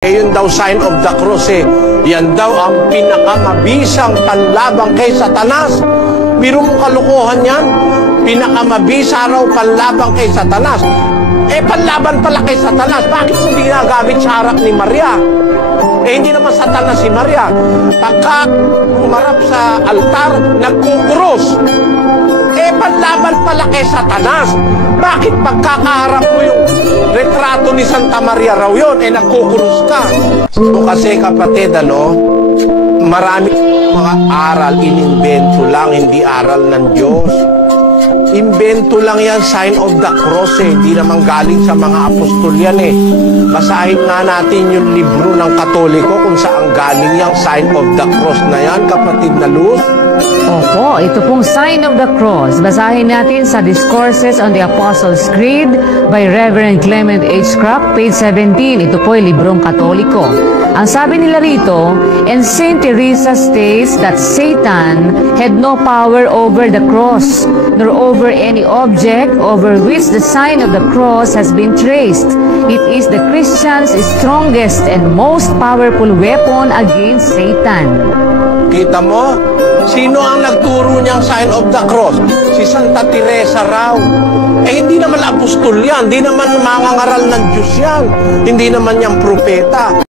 Yun daw sign of the cross Yan daw ang pinakamabisang panlabang kay Satanas. Biro mo kalukuhan yan. Pinakamabisa raw panlabang kay Satanas. Panlaban pala kay Satanas. Bakit hindi nagamit sa harap ni Maria? Hindi naman Satanas si Maria. Pagka umarap sa altar, nagkukrus. Panlaban pala kay Satanas. Bakit pagkakaharap mo yung retrato ni Santa Maria raw yun, nagkukrus ka? So kasi kapatid, marami mga aral, inimbento lang, hindi aral ng Diyos. Invento lang yan, sign of the cross Hindi naman galing sa mga apostol yan Basahin nga natin yung libro ng Katoliko kung saan galing yung sign of the cross na yan, kapatid na Luz. Opo, ito pong sign of the cross. Basahin natin sa Discourses on the Apostles' Creed by Reverend Clement H. Crack, page 17. Ito po ay librong Katoliko. Ang sabi nila rito, and Saint Teresa states that Satan had no power over the cross, nor over any object over which the sign of the cross has been traced. It is the Christian's strongest and most powerful weapon against Satan. Kita mo? Sino ang nagturo niyang sign of the cross? Si Santa Teresa raw. Hindi naman apostol yan. Hindi naman mangangaral ng Diyos yan. Hindi naman yan propeta.